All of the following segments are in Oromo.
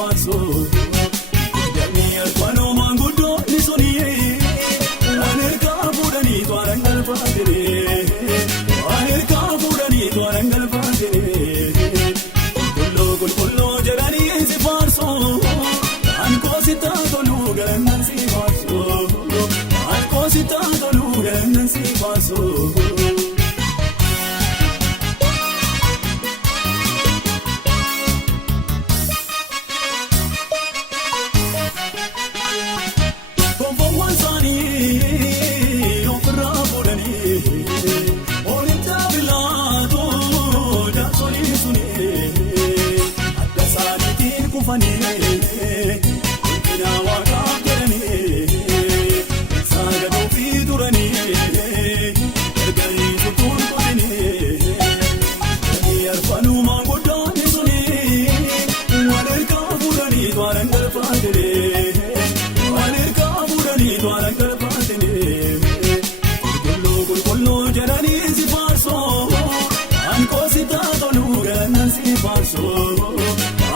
faarso. Dammi arfano manguddoo ni soniyee. Anerka fuudhanii tooraan galfaatee. Anerka fuudhanii tooraan galfaatee. Qulqulloo jedhanii si faarso. Ankoosita toluu galannan si faarso. Ankoosita toluu galannan si faarso.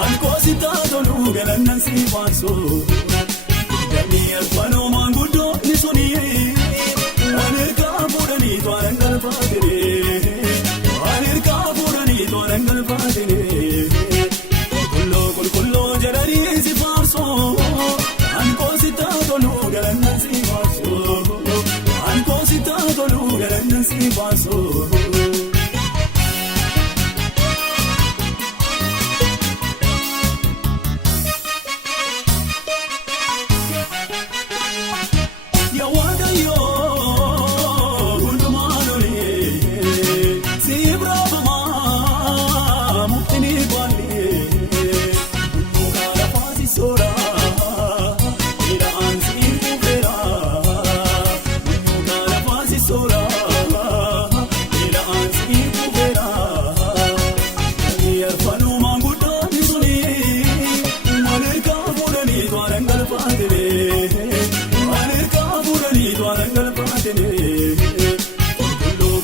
Ankoosita toluu galannan si faarso. Dammi arfano manguddoo ni soniyee. Anerka fuudhanii tooraan galfaatee. Anerka fuudhanii tooraan galfaatee. Qulqulloo jedhanii si faarso. Ankoosita toluu galannan si faarso. Ankoosita toluu galannan si faarso.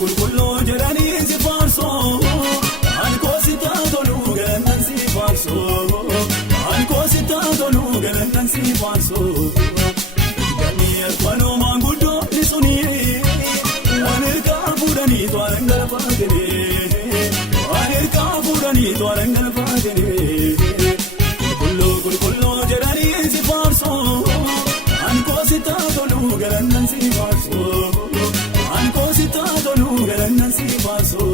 Qulqulloo jedhanii si faarso. Ankoosita toluu galannan si faarso. Ankoosita toluu galannan si faarso. Dammi arfano manguddoo ni soniyee. Anerka fuudhanii tooraan galfaatee. Anerka fuudhanii tooraan galfaatee. Qulqulloo jedhanii si faarso. Ankoosita toluu galannan si faarso. Ankoosita toluu galannan si faarso.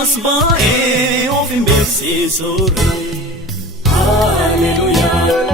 Asbae of in besi sore. Hallelujah.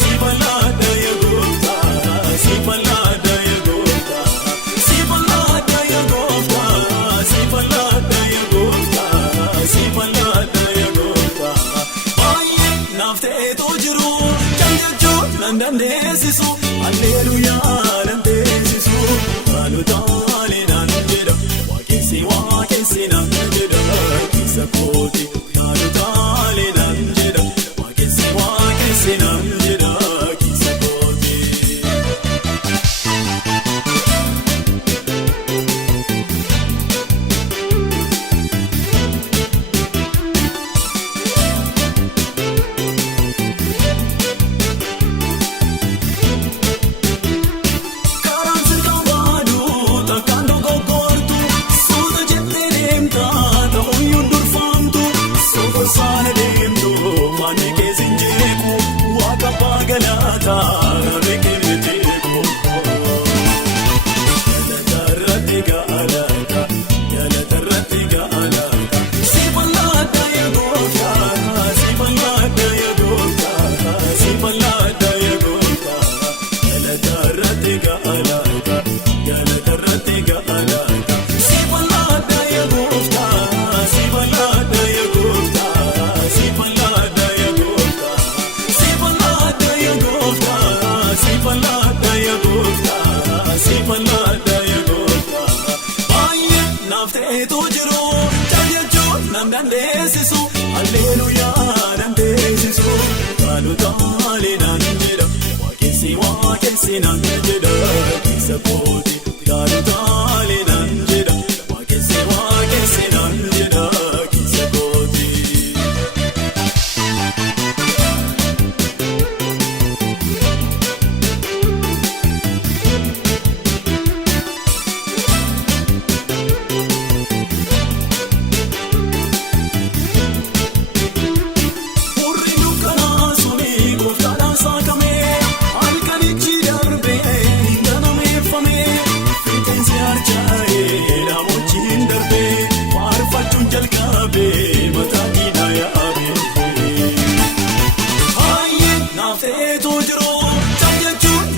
Si balada ya gofta, nandandeessisu alleluuyaa nandeessisu kanutaalee naan jedha waaqessi naan jedha keessa kooti kanutaalee naan jedha waaqessi naan jedha keessa kooti. Alleluuyaa nandeessisu kanutaalee naan jedha waaqessi naan jedha keessa kooti kanutaalee naan jedha waaqessi naan jedha keessa kooti.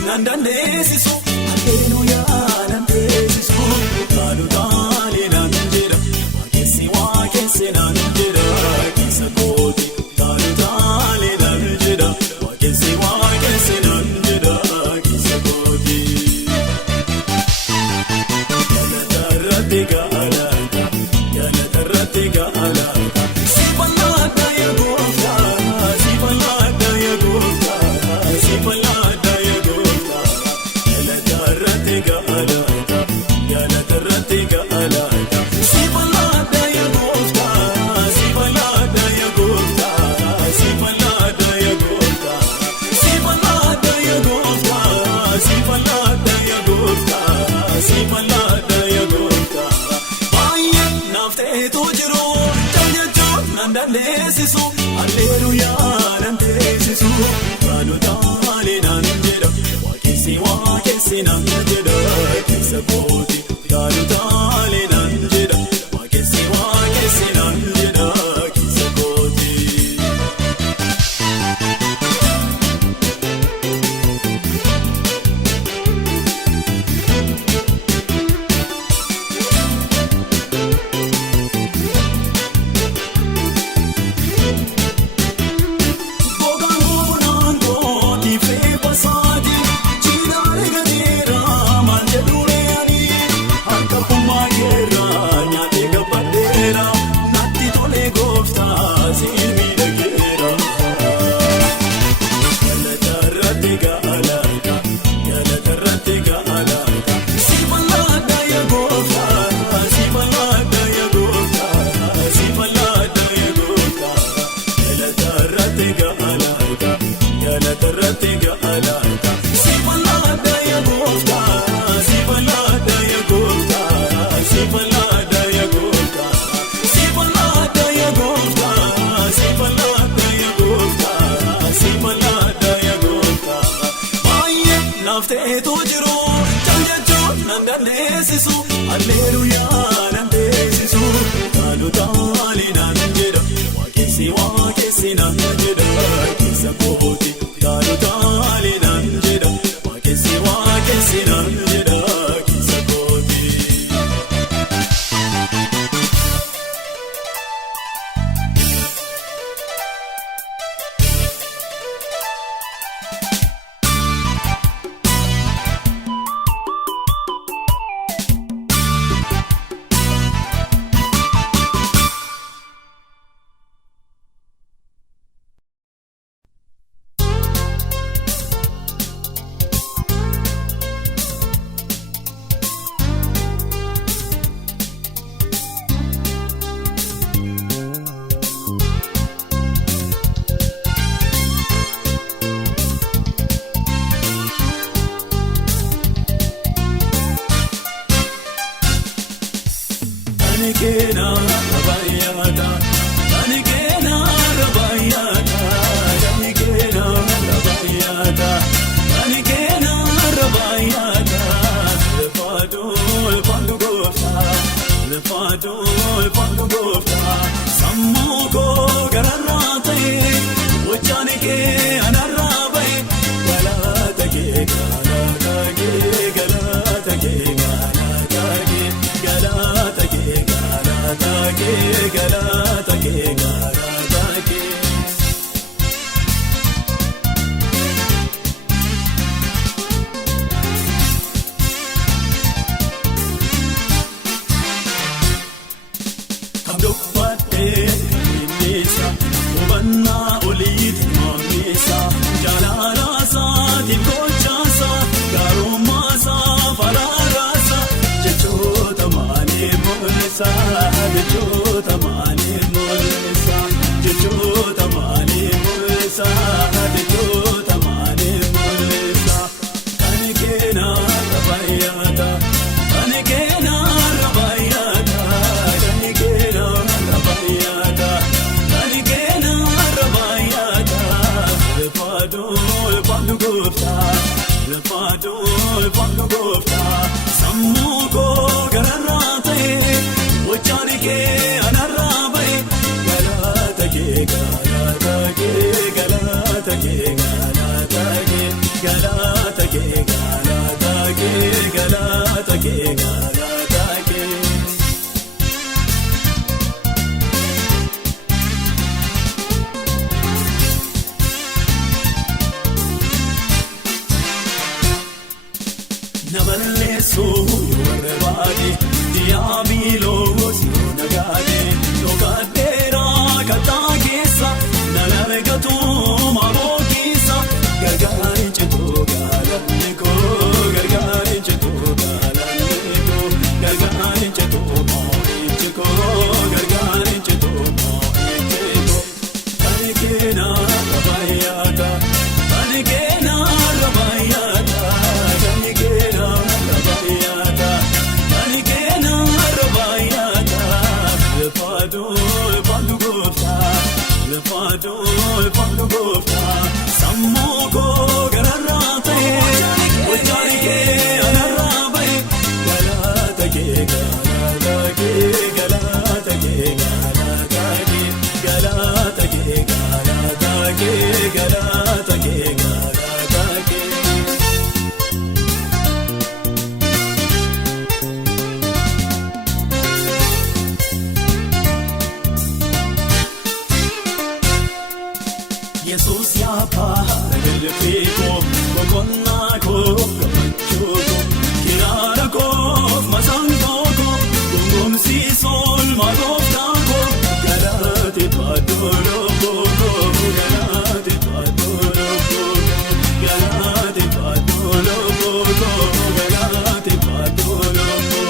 Nandandeessisu alleluuyaa nandeessisu kanutaalee naan jedha waaqessi naan jedha keessa kooti kanutaalee naan jedha waaqessi naan jedha keessa kooti. Galatarratti gaalata galatarratti gaalata si bal'aadha yaa gooftaa si bal'aadha yaa gooftaa si bal'aadha yaa gooftaa. Alleluuyaa nandeessisu kanutaalee naan jedha waaqessi naan jedha keessa kooti kanutaalee naan jedha waaqessi naan jedha keessa kooti. Alleluuyaa nandeessisu kanutaalee naan jedha waaqessi naan jedha keessa kooti kanutaalee naan jedha waaqessi naan jedha keessa kooti. Kanikena rabayata, kanikena rabayata, kanikena rabayata, kanikena rabayata. Lepadol pandugofta, lepadol pandugofta. Sammuko gararate, uchanike anarabai. Galata ke, galata ke, galata ke, galata ke, galata ke, galata ke, galata ke, galata ke. Kamdukpate kamisa, ubanna ulit mamisa, jalarasa dikochasa, garumasa falarasa, jechota mani mulsa, jechota mani mulsa, jechota mani mulsa, jechota mani mulsa. Kanikena rabayata, kanikena rabayata, kanikena rabayata, kanikena rabayata. Lepadol pandugofta, lepadol pandugofta. Sammuko gararate, uchanike anarabai. Galata ke, galata ke, galata ke, galata ke, galata ke, galata ke, galata ke, galata ke. Naballeessu warrebaade, diiyaabiloos yoo nagaade, dhokadheera kattaa keessa, nalabeekatu maaloo keessa. Gargaarri citoo gaalanni koo, gargaarri citoo gaalanni koo, gargaarri citoo moo'ichi koo, gargaarri citoo moo'ichi koo. Kanikena rabayata, kanikena rabayata, kanikena rabayata, kanikena rabayata. Lepadol pandugofta, lepadol pandugofta. Sammuko gararate, uchanike anarabai. Galata ke, galata ke, galata ke, galata ke, galata ke, galata ke, galata ke, galata ke. Yesus yapa galfiko, kokonna ko kapachuko, kirara ko masango ko, gumsi sol marofta ko. Galate padolo ko, galate padolo ko, galate padolo ko, galate padolo ko.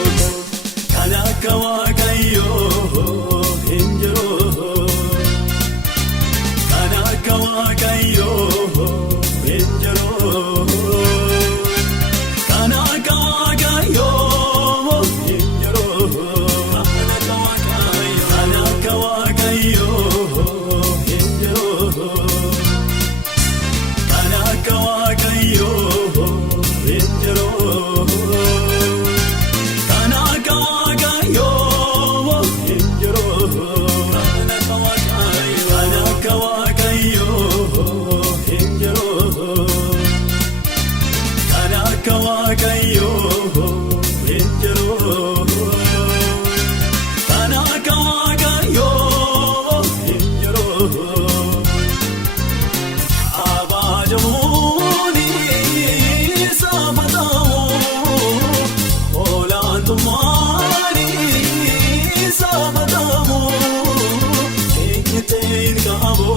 Kanakawa kayo hinjiro. Kanakawa kayo hinjiro, kanakawa kayo hinjiro, kanakawa kayo hinjiro, kanakawa kayo hinjiro, kanakawa kayo hinjiro, kanakawa kayo hinjiro, kanakawa kayo hinjiro, kanakawa kayo hinjiro. Abajamuni sabatao, olantumani sabatao. Eketeen kaabo,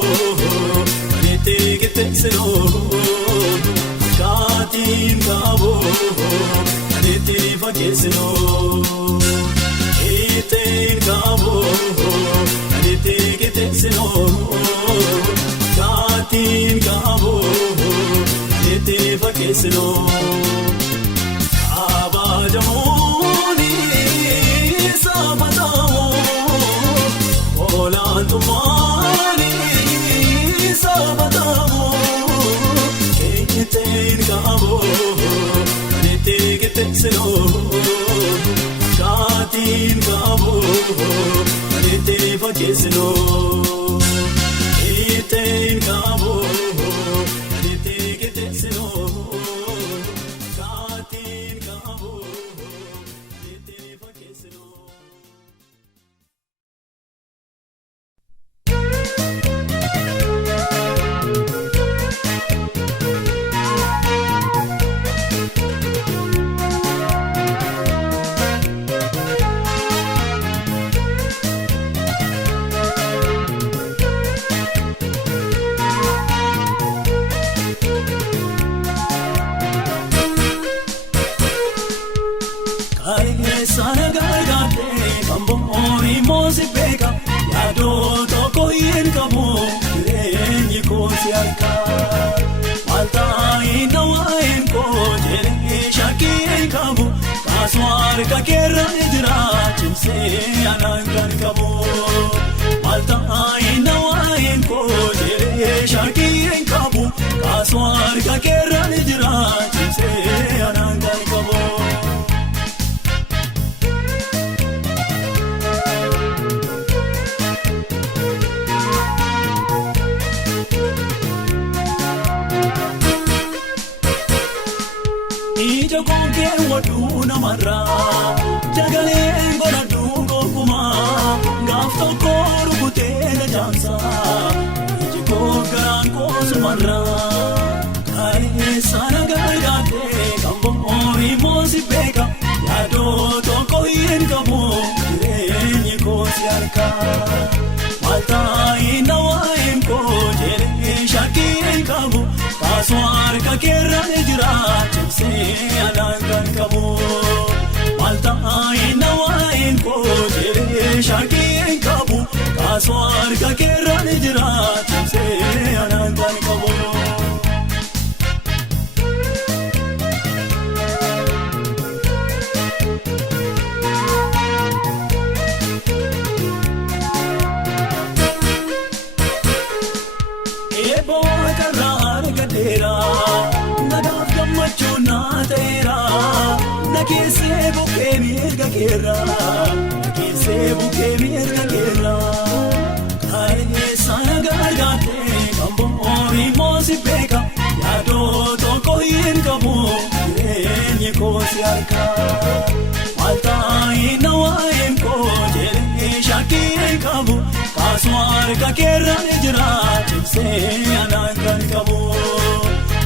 anete ketenseno, kaatiin kaabo, anete fakeseno. Eketeen kaabo, anete ketenseno, kaatiin kaabo, anete fakeseno. Abajamuni sabatao. moosi beeka yaadoo tokko hin qabu jireenyi koo si harka maltaa inni waa'een koo jedhee shakkii hin qabu kaasuu harka keerra jira cimsee anaan kan qabu maltaa inni waa'een koo jedhee shakkii hin qabu kaasuu harka keerra jira cimsee anaan kan qabu. Ija kookee waduu namarraa jagaleen godhadhu gonkumaa gaaf tokko rukutee na jaamsaa iji koo garaan koosumarraa kaayee sana gargaartee kan bo'oorii moosi beeka yaadoo tokko hin qabu jireenyi koo si harka maltaa inni waa'een koo jedhee shakkii hin qabu kaasuu harka keerra jira cimsee anaan kan qabu maltaa inni waa'een koo jedhee shakkii hin qabu kaasuu harka keerra jira cimsee anaan kan qabu. Nagaaf gammachuu naa ta'eera nageessee bukkee mirga keerra nageessee bukkee mirga keerra kaayee sana gargaartee kan bo'oorii moosi beeka yaadoo tokko hin qabu jireenyi koo si harka maltaa inni waa'een koo jedhee shakkii hin qabu kaasuu harka keerra jira cimsee anaan kan qabu.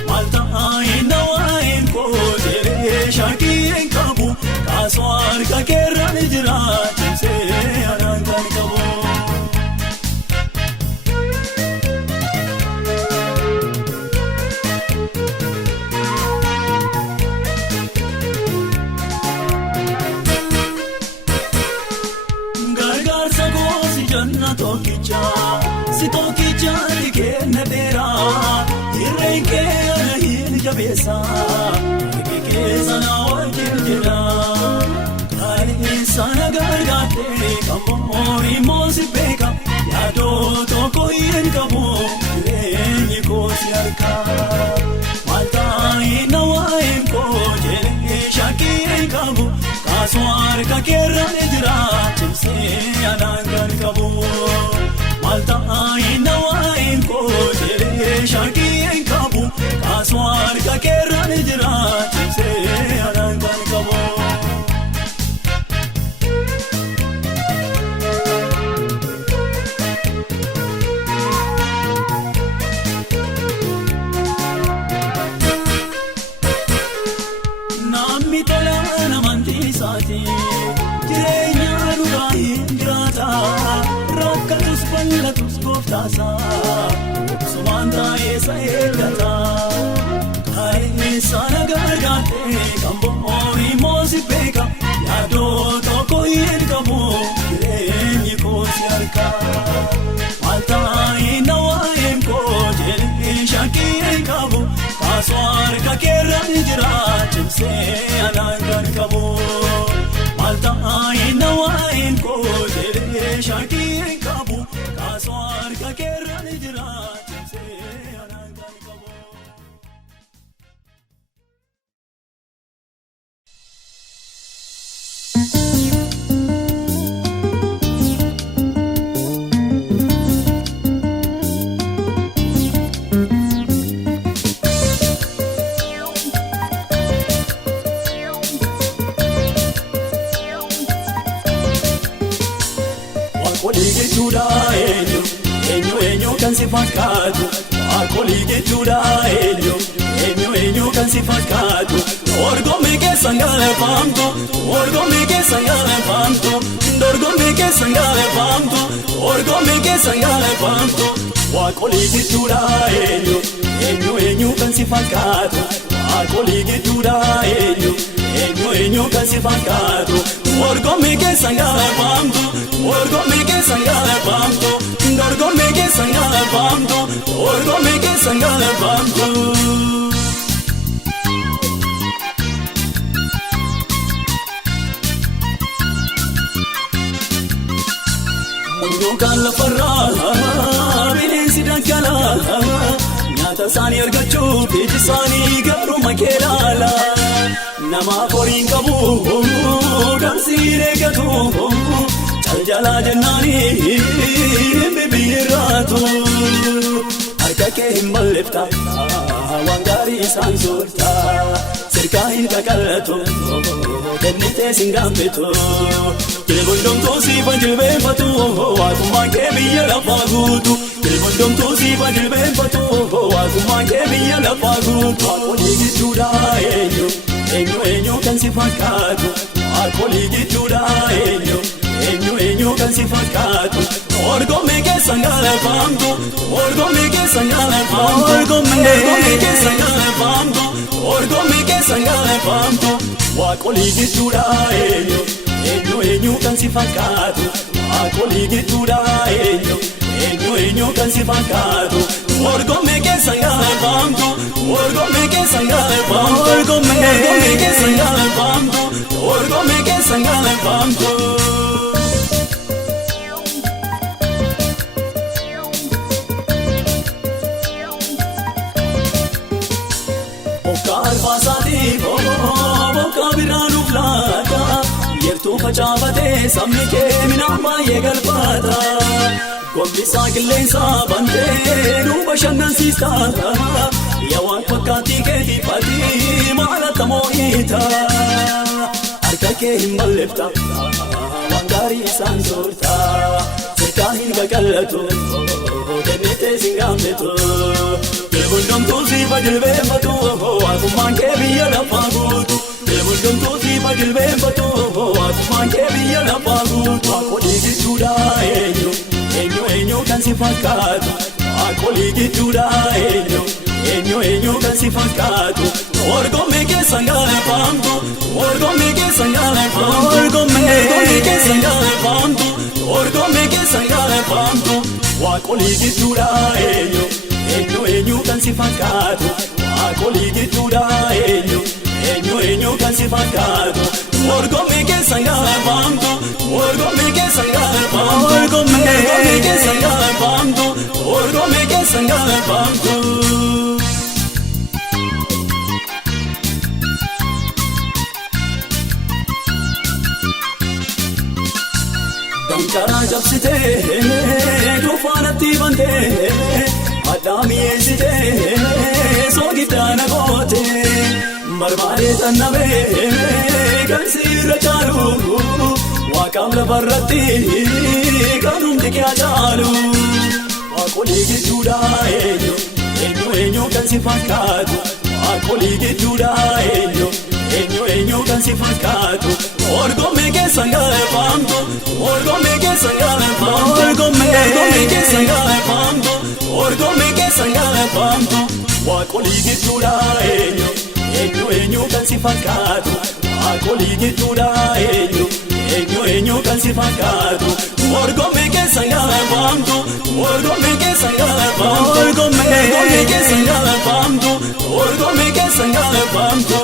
Maltaa inni waa'een koo jedhee shakkii hin qabu kaasuu harka keerra jira cimsee anaan kan qabu. Gargaarsa koo si janna tokkicha si tokkichaatti kenna dheeraa irreen kee jabeessa keessa na wajjin jira kaayee sana gargaartee kan bo'oorii moosi beeka yaadoo tokko hin qabu jireenyi koo si harka maltaa inni waa'een koo jedhee shakkii hin qabu kaasuu harka keerra jira cimsee anaan kan qabu maltaa inni waa'een koo jedhee shakkii hin qabu kaasuu harka keerra jira cimsee anaan kan qabu. Namni tola namantii isaati jireenya dhugaa hin jiraata rakkatus bal'atus gooftaasaa sumaan taa'eessa eeggata kaayee sana gargaartee kan bo'oorii moosi beeka yaadoo tokko hin qabu jireenyi koo si harka maltaa inni waa'een koo jedhee shakkii hin qabu kaasuu harka keerra jira cimsee anaan kan qabu maltaa inni waa'een koo jedhee shakkii hin qabu kaasuu harka keerra jira cimsee anaan kan qabu. Waaqolii jechuudha eenyu kan si fakkaatu waaqolii jechuudha eenyu kan si fakkaatu dorgommii keessa galeeffamtu dorgommii keessa galeeffamtu dorgommii keessa galeeffamtu dorgommii keessa galeeffamtu waaqolii jechuudha eenyu kan si fakkaatu waaqolii jechuudha eenyu kan si fakkaatu dorgommii keessa galeeffamtu orgommii keessan galabamtu dorgommii keessan galabamtu orgommii keessan galabamtu. Munduukaan lafarraa bineensi dangalaa nyaata isaanii argachuuf iji isaanii garuma keelaala. Nama horiin qabu dansiin eegatu caljalaa jennaanii bibirraatu. Harka kee hin balleefta waan gaarii isaan soorta sirkaa hin qaqallatu kennitee sin gaafatu. Kilbundomtuu siifa jilbeenfatu waaqummaan kee biyya lafaa guutu. Kilbundomtuu siifa jilbeenfatu waaqummaan kee biyya lafaa guutu. Waaqolii gidduudha eenyu kan si fakkaatu. Waaqolii gidduudha eenyu kan si fakkaatu. Orgommii keessan galabamtu orgommii keessan galabamtu orgommii keessan galabamtu orgommii keessan galabamtu. Waaqolii gidduudha eenyu kan si fakkaatu. Waaqolii gidduudha eenyu kan si fakkaatu. Orgommii keessan galabamtu orgommii keessan galabamtu orgommii keessan galabamtu orgommii keessan galabamtu. Bokka arfaasaatiif bokka biraanuuf laata yertuu facaafatee sabni kee midhaan baay'ee galfaata. Gombisaa qilleensaa bantee nu bashannansiista yaa waan fakkaatii keetii fatii maalata moo'ita. Harka kee hin balleefta waan gaarii isaan soorta sirkaa hin qaqallatu kennitee sin gaafatu. Kilbundomtuu siifa jilbeenfatu waaqummaan kee biyya lafaa guutu. Kilbundomtuu siifa jilbeenfatu waaqummaan kee biyya lafaa guutu. Waaqolii gidduudha eenyu kan si fakkaatu. Waaqolii gidduudha eenyu kan si fakkaatu. Orgommii keessan galabamtu orgommii keessan galabamtu orgommii keessan galabamtu orgommii keessan galabamtu. Waaqolii gidduudha eenyu kan si fakkaatu. Waaqolii gidduudha eenyu kan si fakkaatu. Orgommii keessan galabamtu orgommii keessan galabamtu orgommii keessan galabamtu orgommii keessan galabamtu. Dankaraa jabsitee dhuunfaanatti bantee addaa mi'eessitee soogiddaana gootee barbaadee xannabee kan siirra caalu waaqaaf lafarratti kan humni kee caalu. Waaqolii gidduudha eenyu kan si fakkaatu. Waaqolii gidduudha eenyu kan si fakkaatu. Orgommii keessan galabamtu orgommii keessan galabamtu orgommii keessan galabamtu orgommii keessan galabamtu. Waaqolii gidduudha eenyu kan si fakkaatu. Waaqolii gidduudha eenyu kan si fakkaatu. Orgommii keessan galabamtu orgommii keessan galabamtu orgommii keessan galabamtu orgommii keessan galabamtu.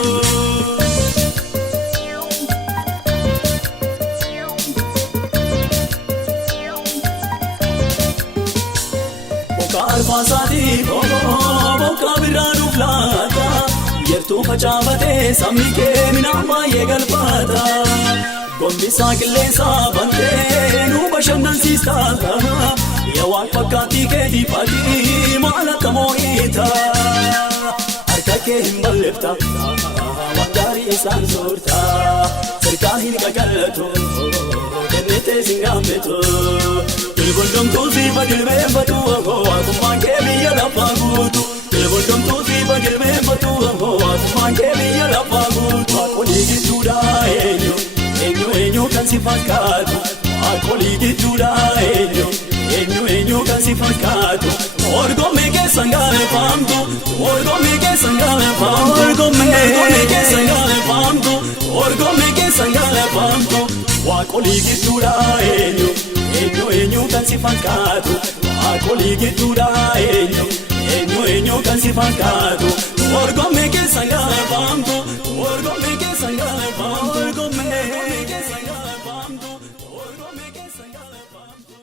Bokka arfaasaatiif bokka biraanuuf laata yertuu facaafatee sabni kee midhaan baay'ee galfaata. Gombisaa qilleensaa bantee nu bashannansiista yaa waan fakkaatii keetii fatii maalata moo'ita. Harka kee hin balleefta waan gaarii isaan soorta sirkaa hin qaqallatu kennitee sin gaafatu. Kilbundomtuu siifa jilbeenfatu waaqummaan kee biyya lafaa guutu. Kilbundomtuu siifa jilbeenfatu waaqummaan kee biyya lafaa guutu. Waaqolii gidduudha eenyu kan si fakkaatu. Waaqolii gidduudha eenyu kan si fakkaatu. Orgommii keessan galabamtu orgommii keessan galabamtu orgommii keessan galabamtu orgommii keessan galabamtu. waaqolii gidduudha eenyu kan si fakkaatu waaqolii gidduudha eenyu kan si fakkaatu orgommee keessa gaafaamtu orgommee keessa gaafaamtu orgommee keessa gaafaamtu orgommee keessa gaafaamtu.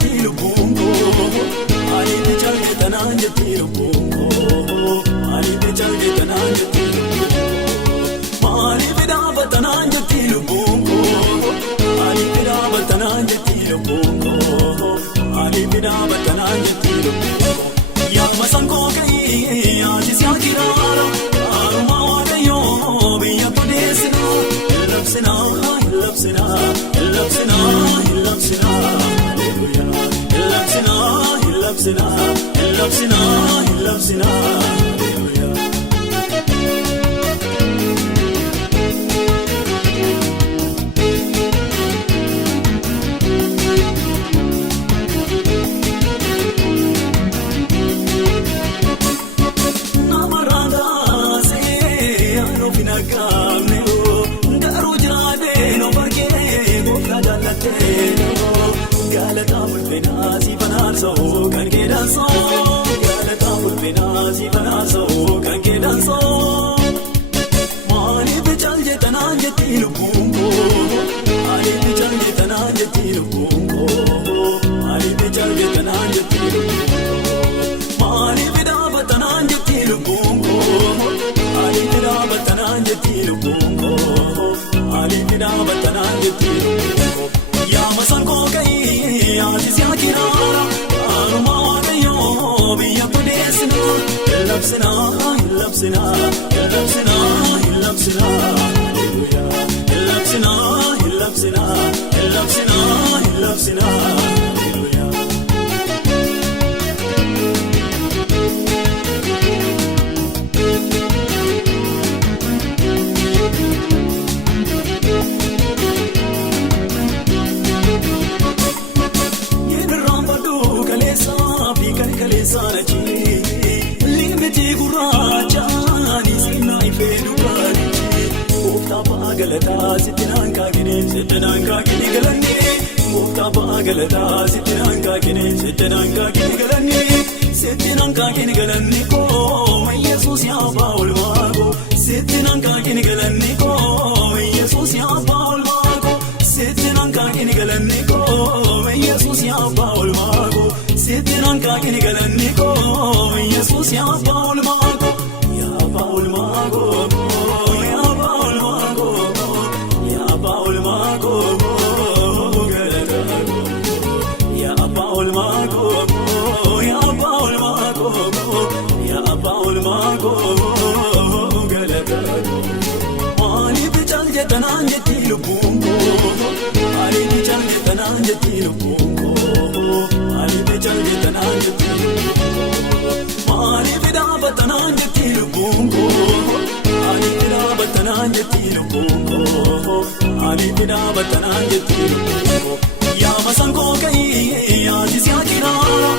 jetti lubbuun koo maaliif jalqeetanaan jetti lubbuun koo maaliif jalqeetanaan jetti lubbuun koo maaliif dhaabatanaan jetti lubbuun koo maaliif dhaabatanaan jetti lubbuun koo maaliif dhaabatanaan jetti lubbuun koo yaa masankoo ka'ii ati si akiraara haruma waaqayyoo biyya kudeessinaa ilabsinaa ilabsinaa ilabsinaa ilabsinaa haleluuyaa ilabsinaa ilabsinaa ilabsinaa ilabsinaa haleluuyaa. Galata ulfinaa si fanaasoo kan keedaansoo galata ulfinaa si fanaasoo kan keedaansoo maaliif jalqeetanaan jetti lubbuun koo maaliif jalqeetanaan jetti lubbuun koo maaliif jalqeetanaan jetti lubbuun koo maaliif dhaabatanaan jetti lubbuun koo maaliif dhaabatanaan jetti lubbuun koo maaliif dhaabatanaan jetti lubbuun koo yaa masankoo ka'ii ati si akiraara haruma waaqayyoo biyya kudeessinaa ilabsinaa ilabsinaa ilabsinaa ilabsinaa haleluuyaa ilabsinaa ilabsinaa ilabsinaa ilabsinaa haleluuyaa. Limiti gurraachaan isinaa ifee dhugaanii gooftaa baagalataa sitti naankaa kennee sitti naankaa kennee galanii gooftaa baagalataa sitti naankaa kennee sitti naankaa kennee galanii sitti naankaa kennee galanii koo Yesuus yaabaa olmaagoo sitti naankaa kennee galanii koo Yesuus yaabaa olmaagoo sitti naankaa kennee galanii koo Yesuus yaabaa olmaagoo. Sitti naankaa kennee galanii koo Yesuus yaabaa olmaagoo yaabaa olmaagoo yaabaa olmaagoo yaabaa olmaagoo galataagoo yaabaa olmaagoo yaabaa olmaagoo yaabaa olmaagoo galataagoo maaliif jalqeetanaan jetti lubbuun koo maaliif jalqeetanaan jetti lubbuun koo maaliif jalqeetanaan jetti lubbuun koo maaliif dhaabatanaan jetti lubbuun koo maaliif dhaabatanaan jetti lubbuun koo maaliif dhaabatanaan jetti lubbuun koo yaa masankoo ka'ii ati si akiraara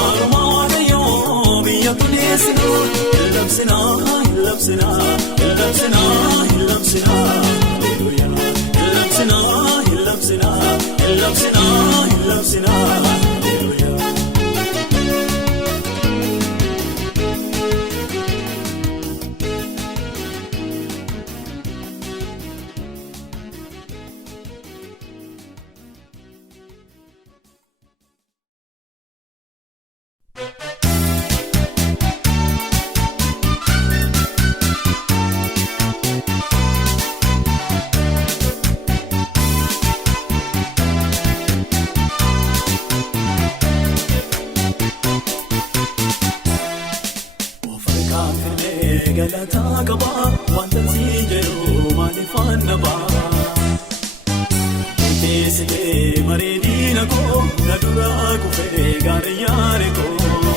haruma waaqayyoo biyya kudeessinaa ilabsinaa ilabsinaa ilabsinaa ilabsinaa haleluuyaa ilabsinaa ilabsinaa ilabsinaa ilabsinaa haleluuyaa. Galataa qabaa wanta siin jedhu maaliif annabaa teessitee mareedina koo na duraa kufee gaarayyaare koo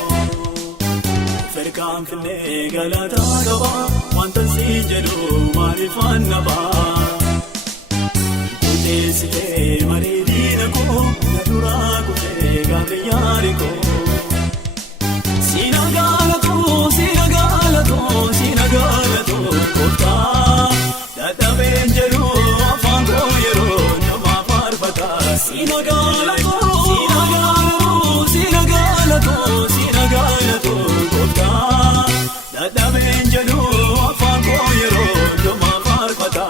ferkaan finnee galataa qabaa wanta siin jedhu maaliif annabaa teessitee mareedina koo na duraa kufee gaarayyaare koo. Sinagalato kota dadhabeen jedhu afaan koo yeroo nama faarfata. Sinagalato kota dadhabeen jedhu afaan koo yeroo nama faarfata.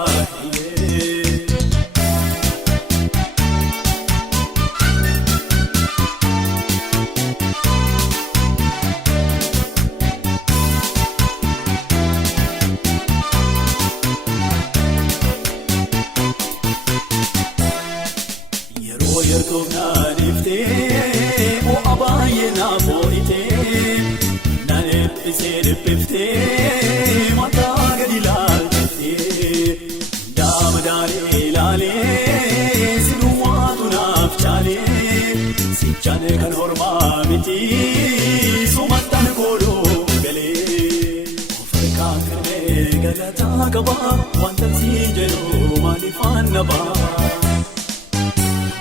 kan ormaa miti sumattan kooluu galee ofirkaan firmee galataa qaba wanta si jedhu maaliifaan nabaa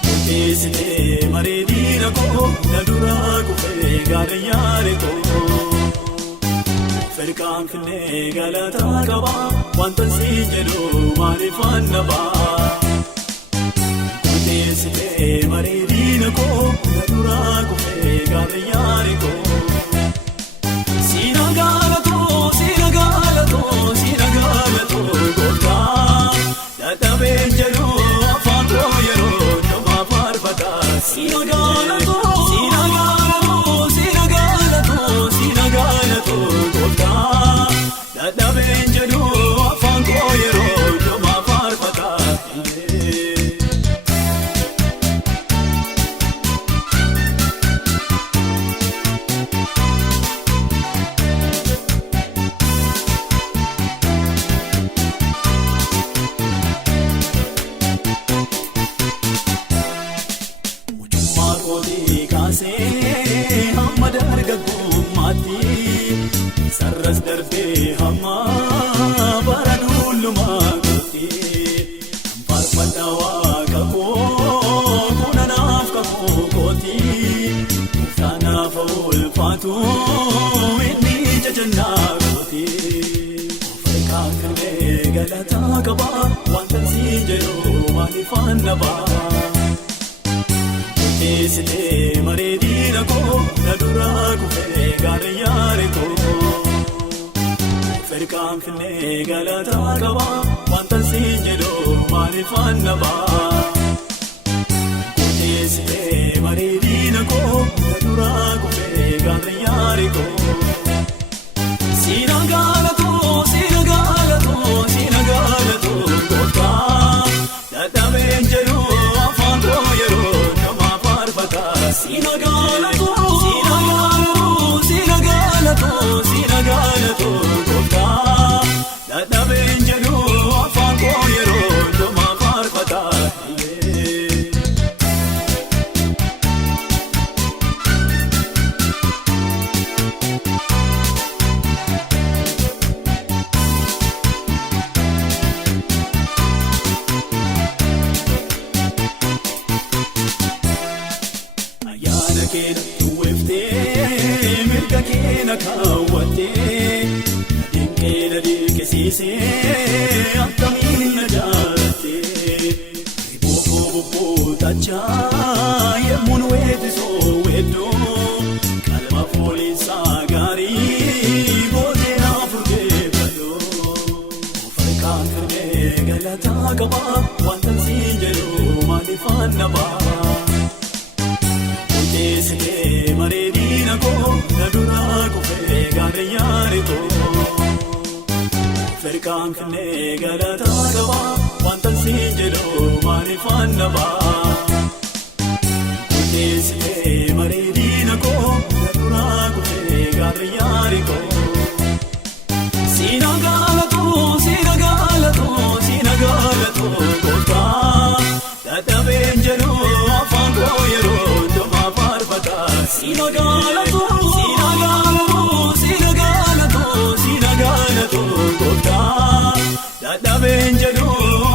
murteessitee mareediina koo na duraa kufee gaadayyaare koo ofirkaan firmee galataa qaba wanta si jedhu maaliifaan nabaa murteessitee mareediina koo na duraa kufee gaadayyaare koo. Sina galatoo gooftaa dadhabeen jedhu afaan koo yeroo nama faarfataa. Sina galatoo gooftaa dadhabeen jedhu afaan koo yeroo nama faarfataa. Hamma dargaggummaatti sarras darbee hamma bara dullummaa gootti faarfadha waaqa koo kunanaaf kakuu kooti uffaanaaf ulfaatu inni jajannaa kooti ofirkaan firmee galataa qaba wanta si jedhu maaliifaan nabaa. Murteessitee mareediina koo na duraa kufee gaadayyaare koo ofirkaan firmee galataa qaba wanta si jedhu maaliifaan nabaa. Murteessitee mareediina koo na duraa kufee gaadayyaare koo. Sina galatoo gooftaa dadhabeen jedhu afaan koo yeroo nama faarfataa. Sina galatoo gooftaa dadhabeen jedhu afaan koo yeroo nama faarfataa. Ayyaana keenatti weeftee mirga keena kaawwattee na dinqisiisee akkamiin na jaalattee ribookoo bubbuutachaa yemmuun weetisoo weedduu qalma fooliinsaa gaarii bootee naafurtee bayyoo ofirkaan firmee galataa qaba wanta si jedhu maaliifaan nabaa. Murteessitee mareediina koo na duraa kufee gaadayyaare koo ofirkaan firmee galataa qaba wanta si jedhu maaliifaan nabaa. Murteessitee mareediina koo na duraa kufee gaadayyaare koo. Sina galatoo gooftaa dadhabeen jedhu afaan koo yeroo nama faarfataa. Sina galatoo gooftaa dadhabeen jedhu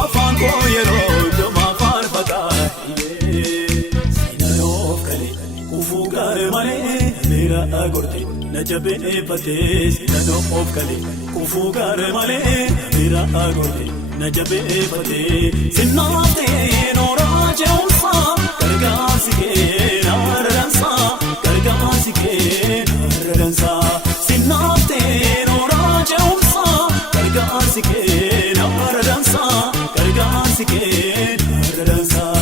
afaan koo yeroo nama faarfataa. Sina noof galee kufuu gaare malee miira agorte na jabeeffatee. Sina noof galee kufuu gaare malee miira agorte na jabeeffatee. Sinnaaftee nooraa je'umsaa gargaarsi kee naarransaa gargaarsi kee naarransaa. Sinnaaftee nooraa je'umsaa gargaarsi kee naarransaa gargaarsi kee naarransaa.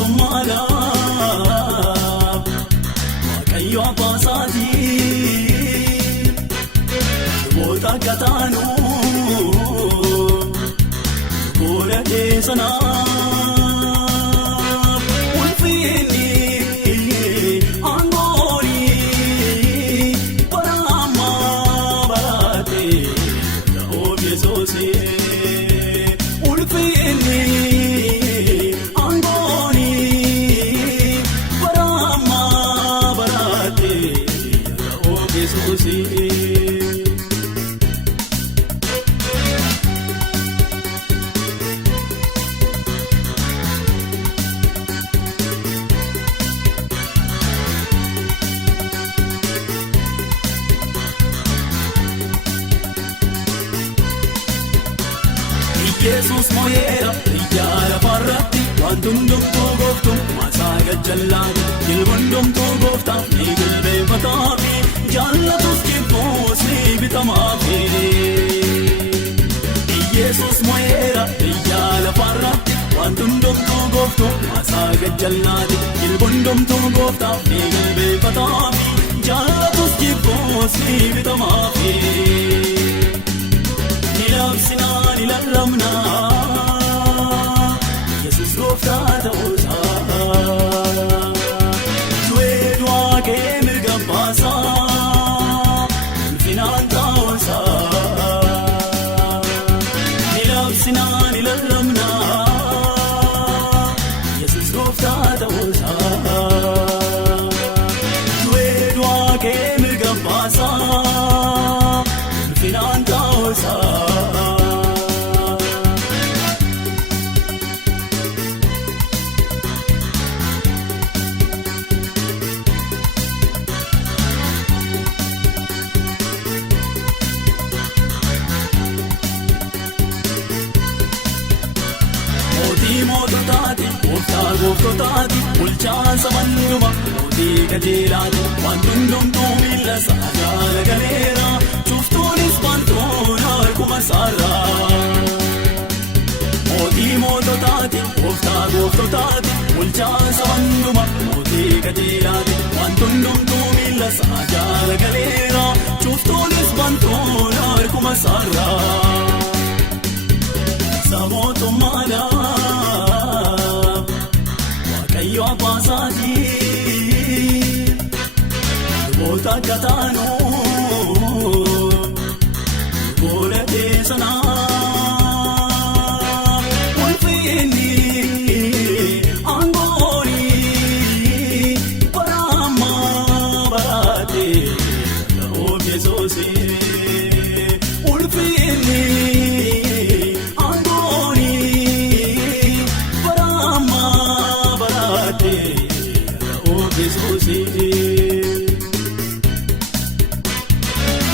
mootummaadha waaqayyo abaasaati boota kataanu gola keesana ulfiini angoli parama barate o Yesusi ulfiini Yesus moyera ijara parratti wantundum togoftum masaga jallani ilbundum togofta nigilbe fatafi jallatus kifosi bitamafi Yesus moyera ijara parratti wantundum togoftum masaga jallani ilbundum togofta nigilbe fatafi jallatus kifosi bitamafi Nilabsina nilallamna Yesus gooftaa ta'uusaa Du'ee kee mirga baasaa ulfinaan ta'uusaa Nilabsina nilallamna Yesus gooftaa ta'uusaa Du'ee kee mirga baasaa ulfinaan ta'uusaa Gooftotaati bulchaansa manduma mootii qajeelaati waan hundumtuu miila isaa jala galeera cuftuunis bantoon harkuma isaarraa mootii moototaati gooftotaati bulchaansa manduma mootii qajeelaati waan hundumtuu miila isaa jala galeera cuftuunis bantoon harkuma isaarraa samootummaadha Waaqayyo abaasaati boota kataanu gola keesana ulfiini angoli parama barate o Yesusi ulfiini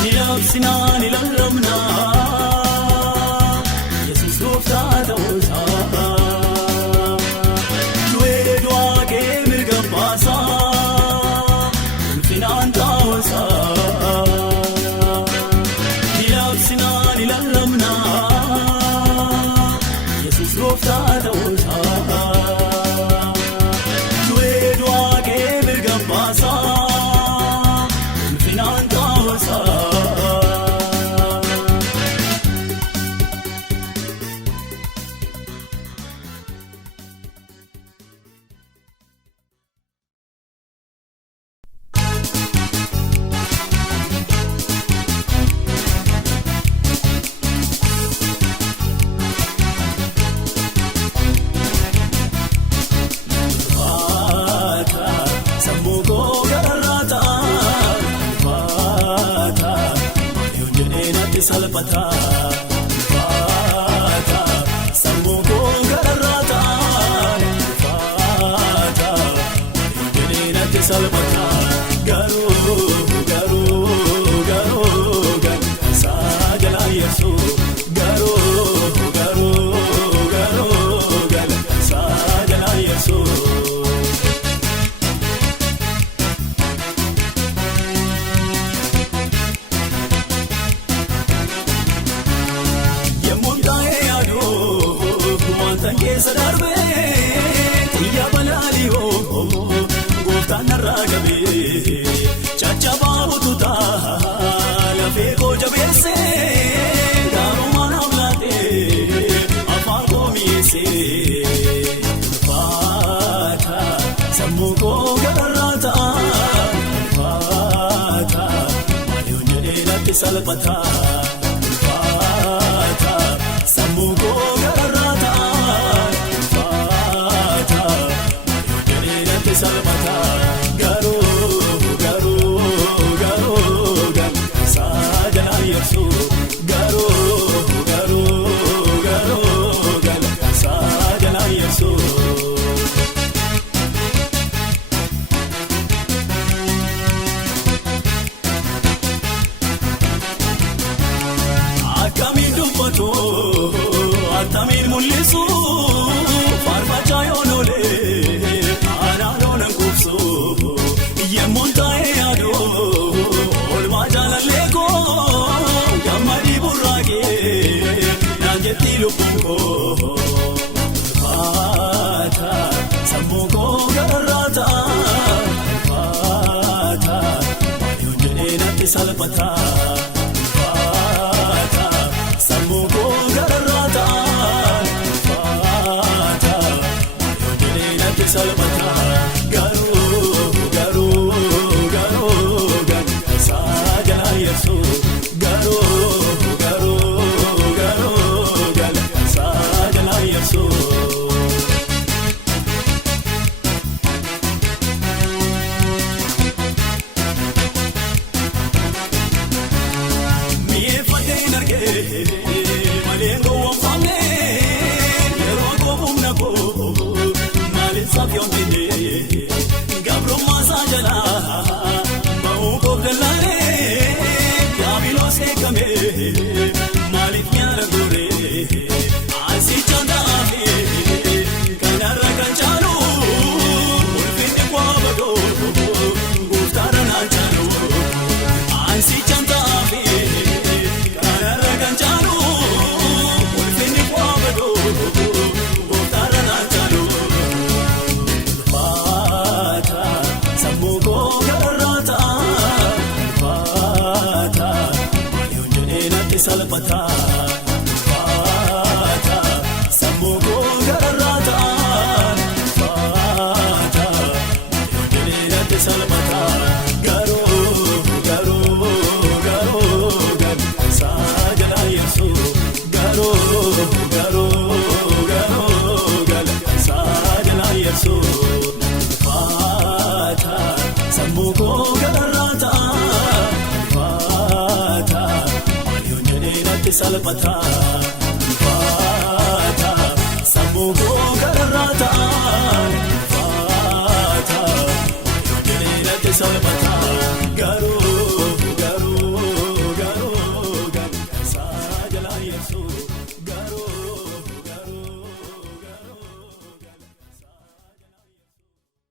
Nilabsina nilallamna Yesus gooftaa ta'uusaa Du'ee kee mirga baasaa ulfinaan ta'uusaa Nilabsina nilallamna Yesus gooftaa ta'uusaa Du'ee kee mirga baasaa ulfinaan ta'uusaa Salpata, fata, samuko garrata, fata, venina te salpata, garu, sagala Yesu, garu, sagala Yesu. Keessa darbee xiyya balaa Fata sammuu koo gararraata fata maaliyoon jedhee natti salphata fata sammuu koo gararraata fata maaliyoon jedhee natti salphata garuu saajala yersu garuu saajala yersu. Atamiin mul'isu farfachaa yoonoolee aanaan kuubsu yemmuu taa'ee yaaduu olmaa jaalallee koo gammadii burraaqee naan jetti lubbuun koo faata sammuu koo gararraata faata maaliyoon jedhee natti salphata. Salphata garuu saajala yersu garuu saajala yersu. Mi'eeffatee hin argee malee gowwoomfamne yeroo goofumna koo. Saafyoon bidee gabrummaa saajalaa ba'uu kookalaanee yaabiloos eegamee maaliif nyaara gooree asii chaandaafee kanarra kan caalu ulfinni kwaabadoo gooftaadha naan caalu asii chaandaafee kanarra kan caalu ulfinni kwaabadoo. Salphata fata sammuu koo gararraata fata maaliyoon jedhee natti salphata garuu saajala yersu garuu saajala yersu fata sammuu koo gararraata. Salphata fata sammuu koo gararraata fata maaliyoon jedhee natti salphata.